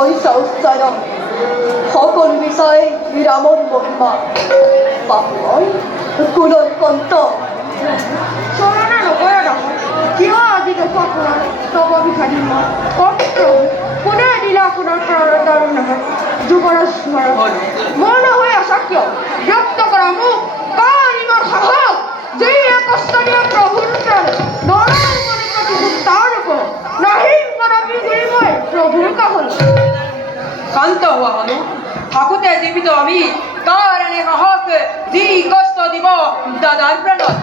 পইচা উচ্চারণ সকল বিষয়ে বিরামন মহিমা বাপন কুলর কন্ত শোনা নকরা দেখো কিয় আজি দেখো আপোনাৰ তব ভিখাৰী কষ্ট কোনে দিলে আপোনাৰ প্ৰাণদান নহয় যুৱৰাজ স্মৰণ মই নহয় আছা কিয় ব্যক্ত কৰা মোক কাৰ ইমান সাহস যিয়ে কষ্ট দিয়ে প্ৰভুৰ প্ৰাণ নৰাৰ মনে প্ৰতিশোধ তাৰ ওপৰত নাহিম কৰবি ঘূৰি মই প্ৰভুৰ কাষলৈ শান্ত হোৱা হলো থাকোঁতে জীৱিত আমি কাৰণে সাহস যি কষ্ট দিব দাদাৰ প্ৰাণত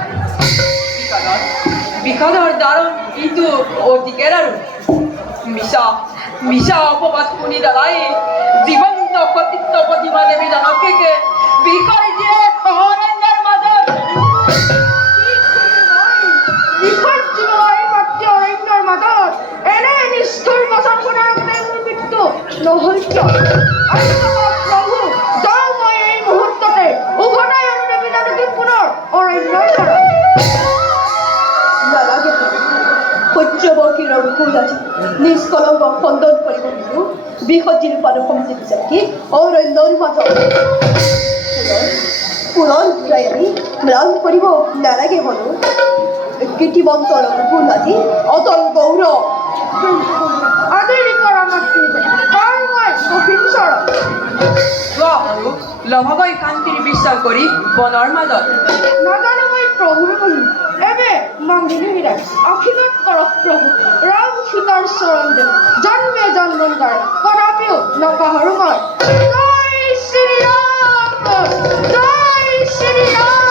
বিষাদৰ দাৰুণ ইটো অতিকেৰ আৰু মিছা অপবাদ শুনি দাদাই জীৱন্ত সতীত্ব প্ৰতিমা দেৱী দানকে বিষয় দিয়ে অৰণ্যৰ মাজত অৰণ্যৰ মাজত এনে নিষ্ঠুৰ বচন শুনাৰ বাবে মোৰ মৃত্যু নহয় কিয় প্ৰভু যাওঁ মই এই মুহূৰ্ততে উভতাই আনো দেৱী জানকী পুনৰ অৰণ্যৰ পৰা নালাগে সত্যবৰ্ষী ৰঘুকুল আজি নিষ্কলংক খণ্ডন কৰিব নিদিওঁ বিসৰ্জিৰ পাদসমিতি বিচাৰি অৰণ্যৰ মাজত পুনৰ ঘূৰাই আনি ম্লান কৰিব নালাগে হলো কীৰ্তিমন্ত ৰঘুকুল আজি অতল গৌৰৱ আদেৰি কৰা মাতৃ কাৰ মই অসীম চৰণ লভগৈ শান্তিৰ বিশ্বাস কৰি বনৰ মাজত নাজানো মই প্ৰভুৰ মহিম এবে মাংগিনী হীৰাই আশীৰ্বাদ কৰক প্ৰভু ৰাম সীতাৰ চৰণ দেৱ জন্মে জন্মন্তাৰ কদাপিও নপাহৰো মই জয় শ্ৰীৰাম জয় শ্ৰীৰাম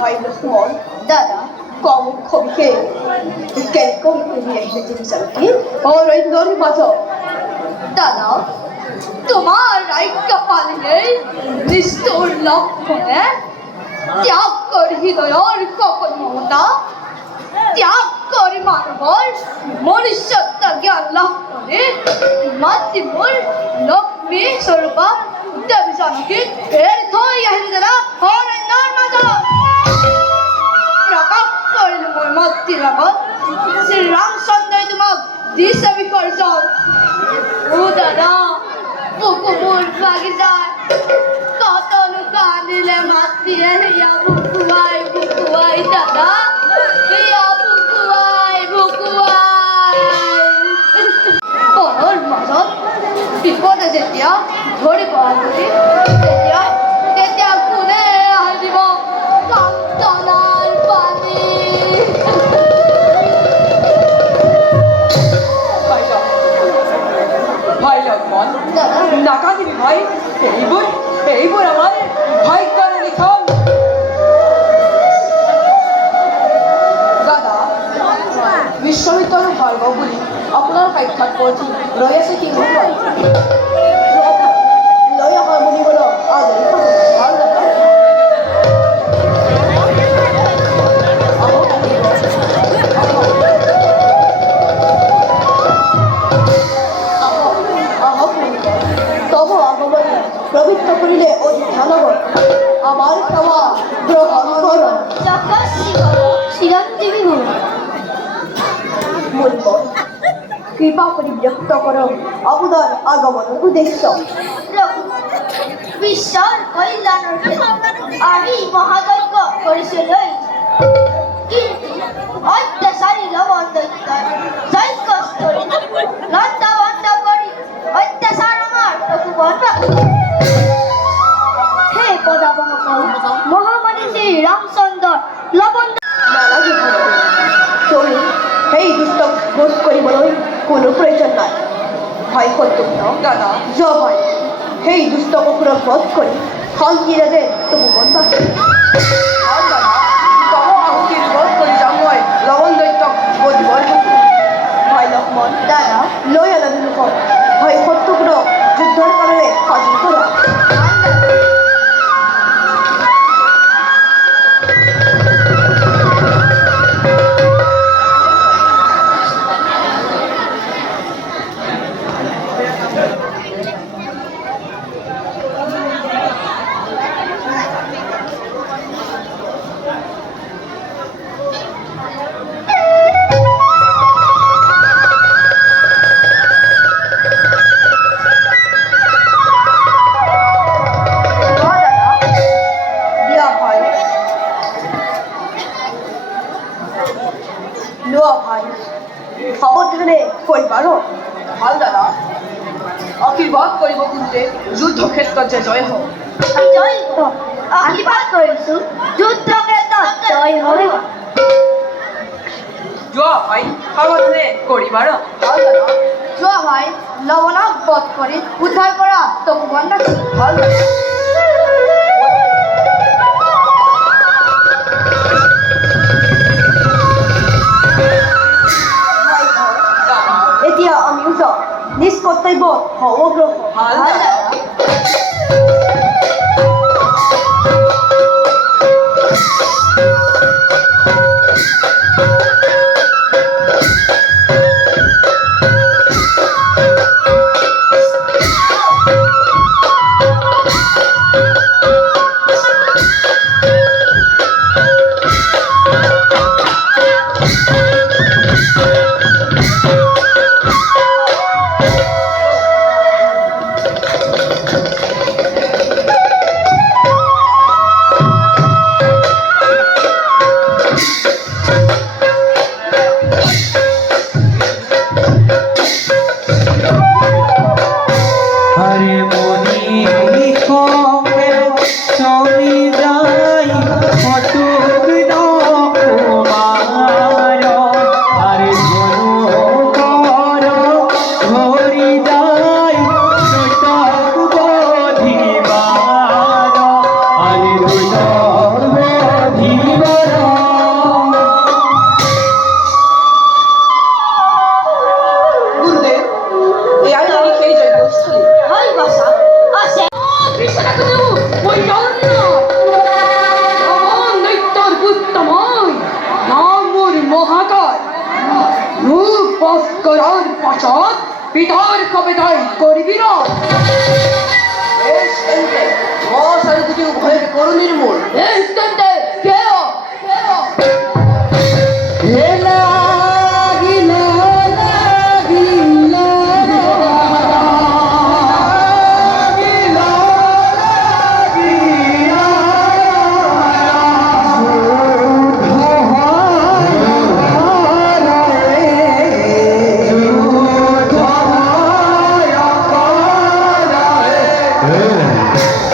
ভাই লক্ষ্মণ দাদা কমুখ বিশেষ কেনেকৈ ঘূৰি আহিছে বিচাৰকি অৰণ্যৰ মাজত দাদা তোমাৰ ৰাজ্য পালিলে নিষ্ঠুৰ লক্ষণে ত্যাগ কৰি হৃদয়ৰ সকলো মমতা ত্যাগ কৰি মানুহৰ মনুষ্যত্ব জ্ঞান লাভ কৰি মাতৃ মোৰ লক্ষ্মী স্বৰূপা দেৱী জানকীক এৰি থৈ আহিলো দাদা অৰণ্যৰ মাজত প্ৰকাশ কৰিলো মই মাতৃৰ আগত শ্ৰীৰামচন্দ্ৰই তোমাক দিছে বিসৰ্জন ও দাদা বুকু মোৰ লাগি যায় কতনো কান্দিলে মাতৃয়ে সেয়া বুকুৱাই দাদা সেয়া বুকুৱাই বনৰ মাজত বিপদে যেতিয়া ধৰিব আগুৰি তেতিয়া কোনে আহিব কান্তনাৰ পানী ভাই লক্ষ্মণ নাকাঁদিবি ভাই এইবোৰ আমাৰ ভাগ্যৰ লিখন দাদা বিশ্ববিদ্যালয় ভাৰ্গৱ বুলি আপোনাৰ সাক্ষাৎ পৰ্থি ৰৈ আছে কি লৈ অহা মুনিবৰক আদৰি ভাল দাদা তব আগমনে পবিত্ৰ কৰিলে অতি ধ্যানগৰ আমাৰ সেৱা গ্ৰহণ কৰ চিৰঞ্জীৱী মূল্য কৃপা কৰি ব্যক্ত কৰক আপোনাৰ আগমনৰ উদ্দেশ্য বিশ্বৰ কল্যাণৰ আমি মহাযজ্ঞ কৰিছিলোঁ কিন্তু অত্যাচাৰী লৱণ দৈত্যই যজ্ঞস্থলী লণ্ড বন্ধ কৰি অত্যাচাৰ আমাৰ চকু বন্ধ সেই পদাবসকল মহামানী শ্ৰী ৰামচন্দ্ৰ লৱণ নালাগে তুমি সেই দুষ্টক বোধ কৰিবলৈ কোনো প্ৰয়োজন নাই ভাই সত্য দাদা যোৱা ভাই সেই দুষ্ট কুকুৰক বধ কৰি শান্তিৰে যে তবু মন পাকে দাদা তব আহুতিৰ বধ কৰি যাম মই লৱণ দৈত্যক বধিবৰ ভাই লক্ষ্মণ দাদা লৈ আনা লোকক ভাই সত্যবোৰক যুদ্ধৰ কাৰণে সাজু কৰা মতে যুদ্ধক্ষেত্ৰত যে জয় হওক। জয় হওক। আশীৰ্বাদ কৰিছোঁ যুদ্ধ ক্ষেত্ৰত জয় হওক। যোৱা ভাই সাৱধানে কৰিবা ৰ। যোৱা ভাই লৱণক বধ কৰি উদ্ধাৰ কৰা তপোবন ৰাখি এতিয়া আমিও যাওঁ নিজ কৰ্তব্যত অগ্ৰসৰ ভাল দাদা। পিতার কবিতায় করবি না উভয়ের করু নির্মূল Yeah.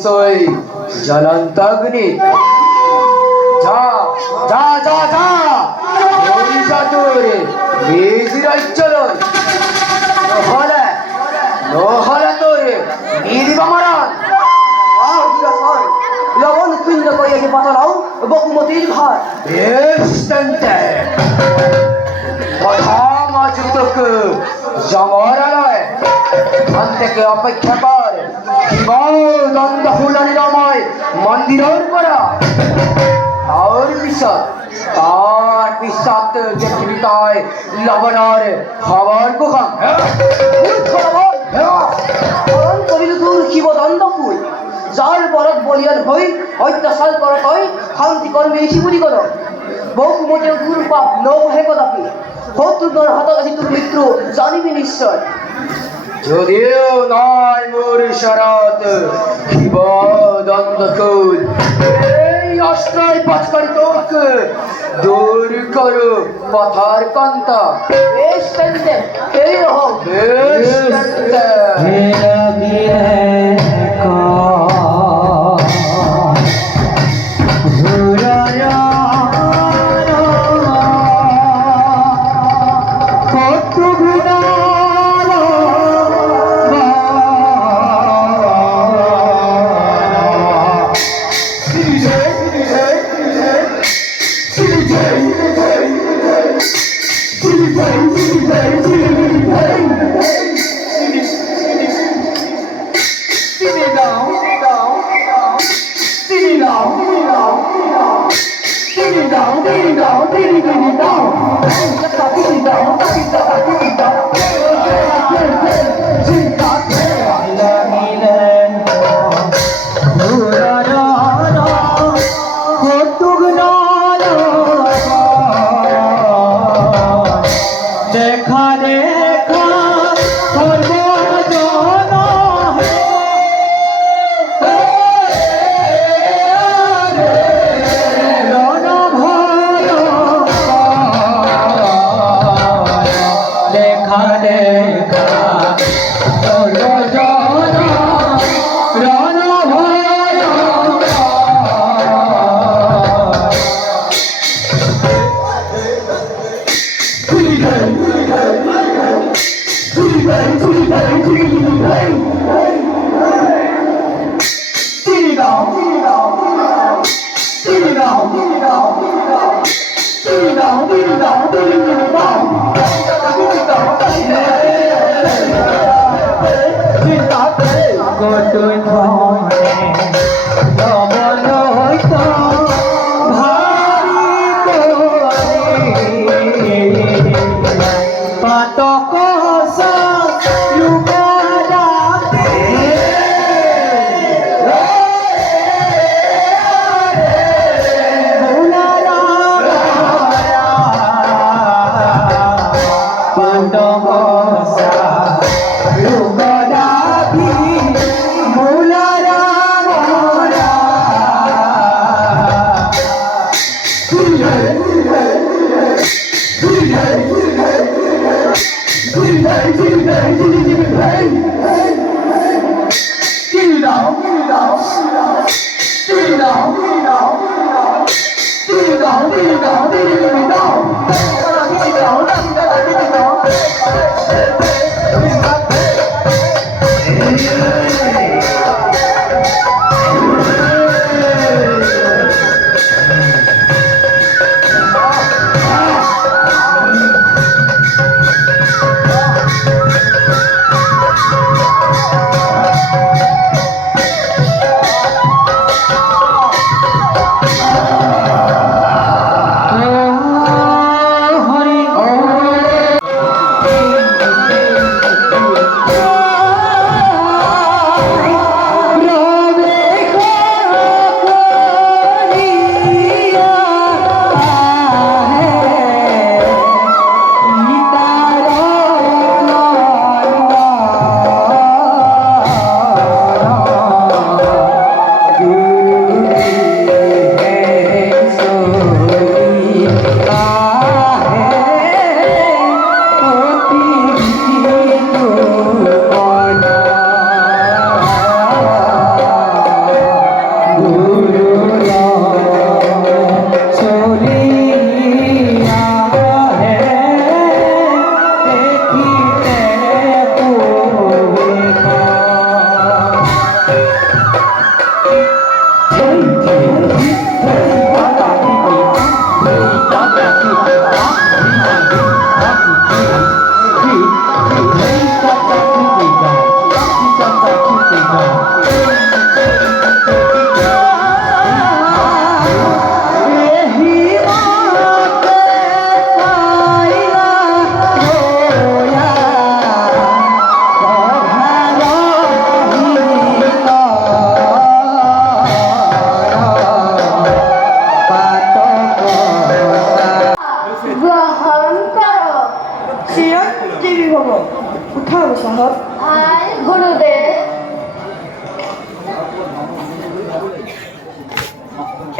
বিষয় জ্বলন্ত অগ্নি যা যা যা যা ওই জাতুরে বেজিরাই চলো নহলে নহলে তোরে নিদিবা মারান লবণ পিণ্ড করিয়া কি পাতলাও বকুমতির ভার বেশ তেন্তে কথা মাঝুতক জমরালয় ধান থেকে অপেক্ষা কর দণ্ড হুলানিরময় মন্দিরের করা আর পিছত তার পিছত যে পীড়িতায় লবণার খবর কুখাম করিল দূর কিবদণ্ড ফুল যার পরত বলিয়ার হই অত্যাচার করা কই শান্তি কর্মে শিবুরি কর বকুমতির দূর পাপ নহে কদাপি শত্রুগণ হাতাকাছি তোর মিত্র জানিবি নিশ্চয় যদিও নয় মোর শরৎ শিবদণ্ডকুল এই অস্ত্রায় পাঁচকারি তোক দূর করো পথার কান্তা বেশ তেন্তে এই রহম বেশ তেন্তে।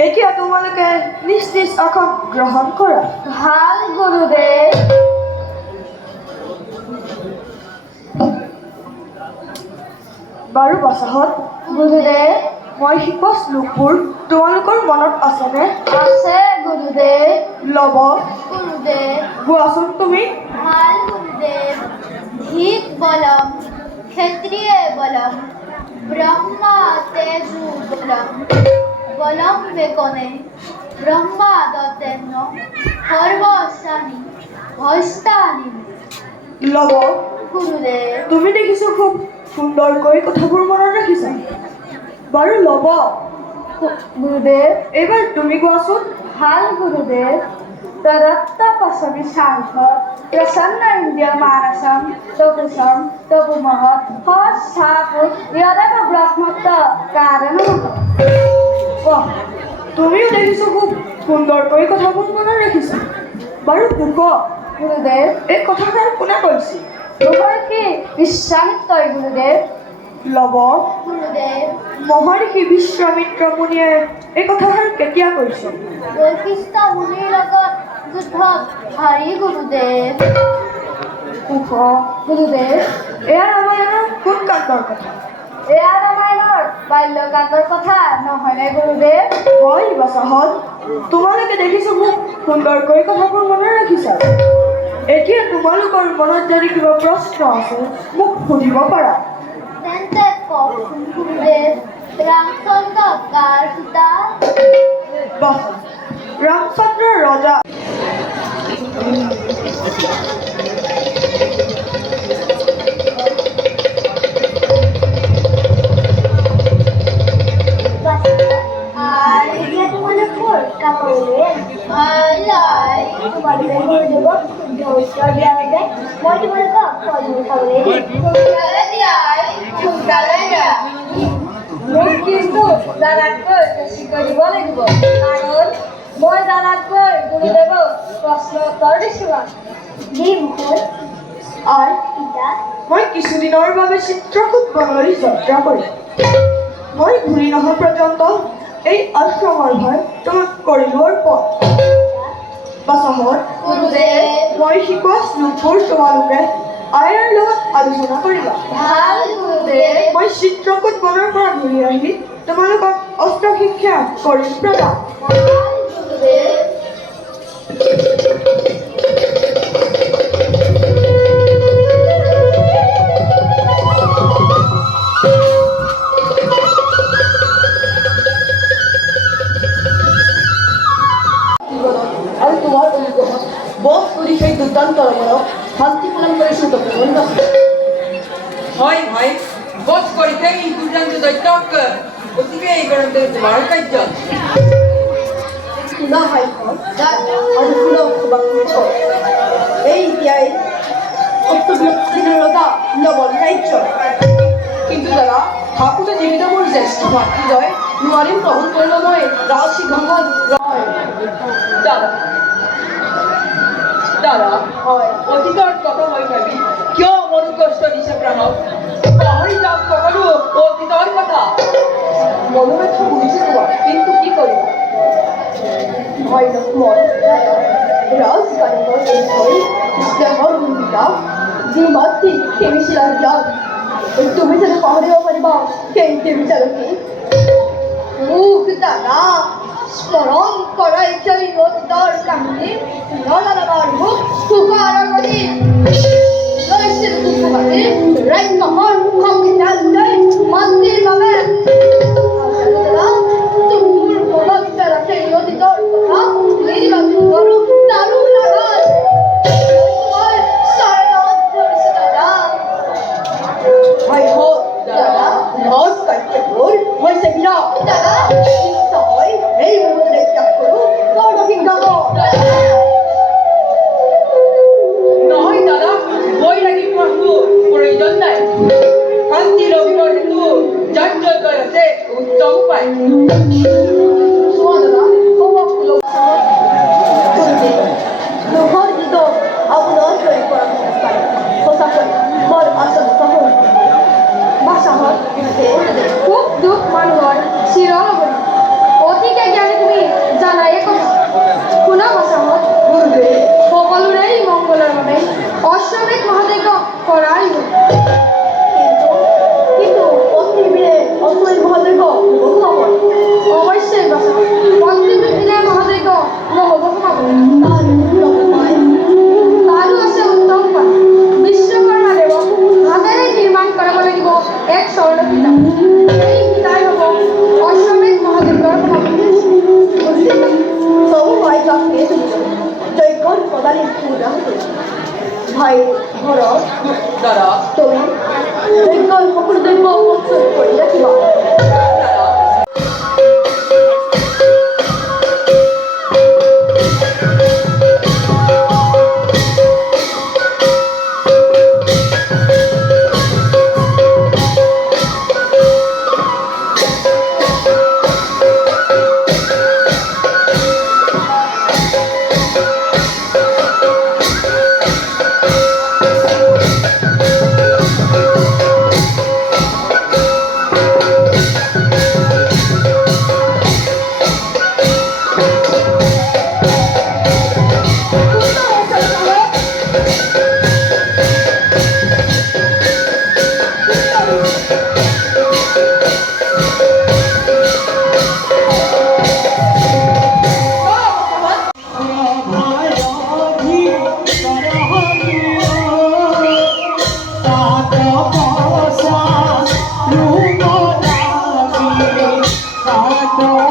এতিয়া তোমালোকে নিজ নিজ আসন গ্ৰহণ কৰা। ভাল গুৰুদেৱ। বাৰু বাছাহঁত, গুৰুদেৱ। মই শিকোৱা শ্লোকবোৰ তোমালোকৰ মনত আছেনে? আছে গুৰুদেৱ। ল'ব গুৰুদেৱ। গোৱাচোন তুমি। ভাল গুৰুদেৱ। ধিক বলম ক্ষত্ৰিয়ে বলম ব্ৰহ্মা তেজু বলম বলম বেকনে ব্ৰহ্মা দত্তেন্ন সৰ্বস্বামী ভস্তানি। ল'ব গুৰুদেৱ। তুমি দেখিছোঁ খুব সুন্দৰকৈ কথাবোৰ মনত ৰাখিছা। বাৰু ল'ব, গুৰুদেৱ। এইবাৰ তুমি কোৱাচোন। ভাল গুৰুদেৱ। তদত্ত পশমি শান্ত প্ৰসন্ন ইন্দ্ৰিয় মানসম তপুষম তপুমহৎ হস্থাপু য়দেৱ ব্ৰহ্মত্ব কাৰণম। বাহ, তুমিও দেখিছোঁ খুব সুন্দৰকৈ কথাবোৰ মনত ৰাখিছা। বাৰু কোক, গুৰুদেৱ। এই কথাষাৰ কোনে কৈছিল? মহৰ্ষি বিশ্বামিত্ৰই গুৰুদেৱ। ল'ব গুৰুদেৱ। মহৰ্ষি বিশ্বামিত্ৰ মুনিয়ে এই কথাষাৰ কেতিয়া কৈছিল? বশিষ্ঠ মুনিৰ লগত যুদ্ধত হাৰি গুৰুদেৱ। কোক, গুৰুদেৱ। এয়া ৰামায়ণৰ কোন কাণ্ডৰ কথা? এয়া ৰামায়ণৰ বাল্যকাণ্ডৰ কথা নহয়নে গুৰুদেৱ? হয় বাছাহঁত, তোমালোকে দেখিছোঁ খুব সুন্দৰকৈ কথাবোৰ মনত ৰাখিছা। এতিয়া তোমালোকৰ মনত যদি কিবা প্ৰশ্ন আছে মোক সুধিব পাৰা। তেন্তে কওকচোন গুৰুদেৱ, ৰামচন্দ্ৰ কাৰ পিতা? বাহ, ৰামচন্দ্ৰ ৰজা। আর এতিয়া তোমালোকৰ কাপোৰে ভাল তোমালোকে গুৰুদেৱক শুদ্ধ উত্তৰ দিয়াৰ বাবে মই তোমালোকক ফল-মূল খাবলৈ দিম। সোনকালে দিয়া। মোক কিন্তু জানাতকৈ বেছিকৈ দিব লাগিব, কাৰণ মই জানাতকৈ গুৰুদেৱক প্ৰশ্ন উত্তৰ দিছোঁ। দিম আই, পিতা। মই কিছুদিনৰ বাবে চিত্ৰকূট বনলৈ যাত্ৰা কৰিম। মই ঘূৰি নহা পৰ্যন্ত এই আশ্ৰমৰ ভাৰ তোমাক কৰিলোঁ অৰ্পণ। বাছাহঁত, গুৰুদেৱ। মই শিকোৱা শ্লোকবোৰ তোমালোকে আইৰ লগত আলোচনা কৰিবা। ভাল গুৰুদেৱ। মই চিত্ৰকূট বনৰ পৰা ঘূৰি আহি তোমালোকক অস্ত্ৰ শিক্ষা কৰিম প্ৰদান। ভাল গুৰুদেৱ। আৰু তোমাৰ অনুগ্ৰহত বধ কৰি সেই দুৰ্দান্ত ৰমণক শান্তি প্ৰদান কৰিছোঁ তপন। হয় ভাই, বধ কৰি সেই দুৰ্দান্ত দৈত্যক অতিকে এইবাৰতে তোমাৰ কাৰ্য। শুনা ভাইখন আৰু শুনা সভাপুৰুষ, এই এতিয়াই ৰজা লবণ ৰাজ্য। কিন্তু দাদা, থাকোঁতে জীৱিত মোৰ জ্যেষ্ঠ ভাতৃদ্বয় নোৱাৰিম গ্ৰহণ কৰিব মই ৰাজসিংহাসন। দাদা দাদা, হয়, অতীতৰ কথা মই ভাবি কিয় মনো কষ্ট দিছে প্ৰাণক? পাহৰি যাওক সকলো অতীতৰ কথা। মনোৰথ বুজিছোঁ তোমাৰ, কিন্তু কি কৰিবা? ভাই লক্ষ্মণ, ৰাজকাৰেঙৰ এই ভয় স্নেহৰ ভূমিকা যি মাতৃ সেই বিচাৰ জ্ঞান তুমি যেন পাহৰিব পাৰিবা সেই বিচাৰকে মোক দাদা স্মৰণ কৰাই সেই অতীতৰ কাহিনী নজনাবাৰ মোক সুখৰ কৰি লৈছিল দুখবাদী ৰাজ্যখন সংবিধানলৈ মাতৃৰ বাবে। মোৰ মনত পেৰা সেই অতীতৰ কথা নিৰ্বাচন কৰোঁ তাৰো লাগাল মই চৰণত ধৰিছোঁ দাদা। ভাই হওক দাদা, ৰাজ কাৰ্যবোৰ হৈছে বিৰাট দাদা। ইচ্ছা হয় এই মুহূৰ্ততে ত্যাগ কৰোঁ সৰ্বসিংহাসন। নহয় দাদা, বৈৰাগী পঢ়ো প্ৰয়োজন নাই। শান্তি লভিবৰ হেতু যাৰ আছে উত্তম উপায়। চোৱা দাদা, দুখৰ গীতক আপোনাৰ জয়ী কৰা পাৰে সঁচাকৈ বৰ আচৰিত হ'ল। বাছাহঁত, খুব দুখ মানুহৰ চিৰলগনি, অতিকে জ্ঞানী তুমি সাধু